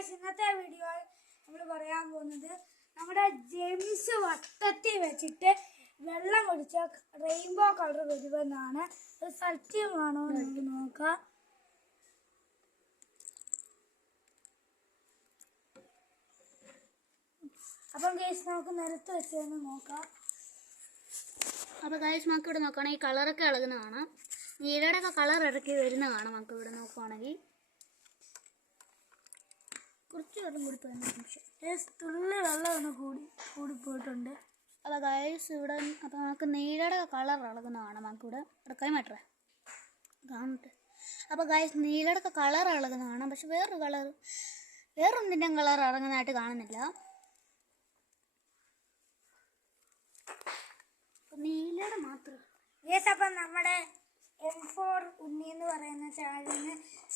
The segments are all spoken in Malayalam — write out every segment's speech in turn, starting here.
ഗൈസ്, ഇന്നത്തെ വീഡിയോ നമ്മൾ പറയാൻ പോകുന്നത് നമ്മുടെ ജെംസ് വട്ടത്തിൽ വെച്ചിട്ട് വെള്ളം ഒഴിച്ച റെയിൻബോ കളർ വരുമെന്നാണ്. ഇത് സത്യമാണോ നമുക്ക് നോക്കാം. അപ്പം ഗൈസ് നമുക്ക് നിരത്ത് വെച്ചൊന്ന് നോക്കാം. അപ്പോൾ ഗൈസ് നമുക്ക് ഇവിടെ നോക്കുകയാണെങ്കിൽ ഈ കളറൊക്കെ ഇളകുന്ന കാണാം. നീലയുടെയൊക്കെ കളർ ഇറക്കി വരുന്ന കാണാം. നമുക്ക് ഇവിടെ നോക്കുവാണെങ്കിൽ കുറച്ച് വെള്ളം കൂടി തുള്ളി വെള്ളം ഒന്ന് കൂടിപ്പോയിട്ടുണ്ട്. അപ്പോൾ ഗൈസ് ഇവിടെ അപ്പോൾ നമുക്ക് നീലയുടെ കളർ ഇളകുന്ന കാണാം. നമുക്കിവിടെ ഇറക്കാൻ പറ്റേ കാണട്ടെ. അപ്പോൾ ഗൈസ് നീലയുടെ കളർ ഇളകുന്ന കാണാം. പക്ഷെ വേറൊന്നിൻ്റെയും കളർ ഇറങ്ങുന്നതായിട്ട് കാണുന്നില്ല. നീലയുടെ മാത്രം. അപ്പം നമ്മുടെ M4 ഉണ്ണി എന്ന് പറയുന്ന ചാനലിന്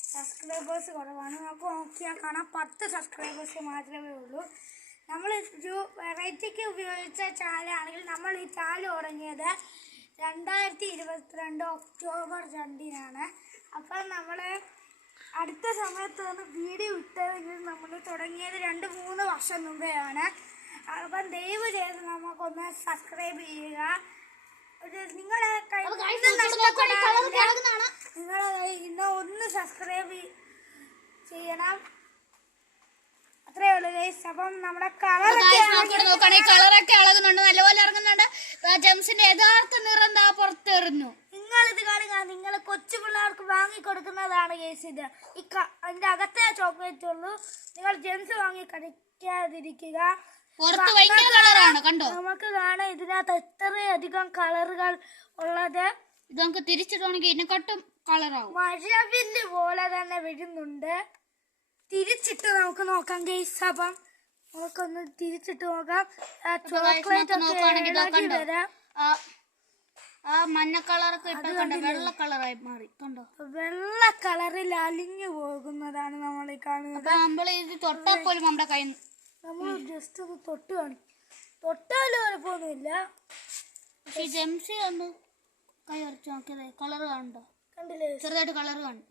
സബ്സ്ക്രൈബേഴ്സ് കുറവാണ്. നമുക്ക് നോക്കിയാൽ കാണാം 10 സബ്സ്ക്രൈബേഴ്സ് മാത്രമേ ഉള്ളൂ. നമ്മൾ ഒരു വെറൈറ്റിക്ക് ഉപയോഗിച്ച ചാനലാണെങ്കിൽ നമ്മൾ ഈ ചാനൽ തുടങ്ങിയത് 2022 ഒക്ടോബർ 2-നാണ്. അപ്പം നമ്മൾ അടുത്ത സമയത്താണ് വീഡിയോ ഇട്ടതെങ്കിൽ നമ്മൾ തുടങ്ങിയത് 2-3 വർഷം മുമ്പെയാണ്. അപ്പം ദയവ് ചെയ്ത് നമുക്കൊന്ന് സബ്സ്ക്രൈബ് ചെയ്യുക. നിങ്ങളെ ഇന്ന് ഒന്ന് സബ്സ്ക്രൈബ് ചെയ്യണം. അത്രേ ഉള്ളൂ ഗൈസ്. അപ്പം നമ്മുടെ കളറൊക്കെ ഇളകുന്നുണ്ട്, നല്ലപോലെ ഇറങ്ങുന്നുണ്ട്. ജെംസിന്റെ യഥാർത്ഥ നിറം എന്താ പുറത്തെറിഞ്ഞു. നിങ്ങൾ ഇത് കാണുക. നിങ്ങൾ കൊച്ചു പിള്ളേർക്ക് വാങ്ങിക്കൊടുക്കുന്നതാണ് ഗൈസ് ഇത്. അതിന്റെ അകത്തെ ചോക്ലേറ്റ് ഉള്ളൂ. നിങ്ങൾ ജെംസ് വാങ്ങി കഴിക്കാതിരിക്കുക. നമുക്ക് കാണാം ഇതിനകത്ത് എത്രയധികം കളറുകൾ ഉള്ളത്. ഇത് നമുക്ക് തിരിച്ചിട്ടുണ്ടെങ്കിൽ ഇതിനെക്കാട്ടും കളറാവും. മഴവില്ല് പോലെ തന്നെ വരുന്നുണ്ട്. തിരിച്ചിട്ട് നമുക്ക് നോക്കാം ഗൈസ്. അപ്പം നമുക്കൊന്ന് തിരിച്ചിട്ട് നോക്കാം. ചോക്ലേറ്റ് വരാം. ആ മഞ്ഞ കളറൊക്കെ വെള്ള കളറായി മാറി കണ്ടോ. വെള്ള കളറിൽ അലിഞ്ഞു പോകുന്നതാണ് നമ്മൾ ഈ കാണുന്നത്. നമ്മൾ ഇത് തൊട്ടാൽ പോലും നമ്മുടെ കൈ നമ്മൾ ജസ്റ്റ് ഒന്ന് തൊട്ട് കാണിക്കും. തൊട്ടാലും കുഴപ്പമൊന്നുമില്ല. പക്ഷെ ജെംസി ഒന്ന് കൈ വരച്ച് നോക്കിയതേ കളർ കാണണ്ടോ, കണ്ടില്ലേ, ചെറുതായിട്ട് കളർ കാണും.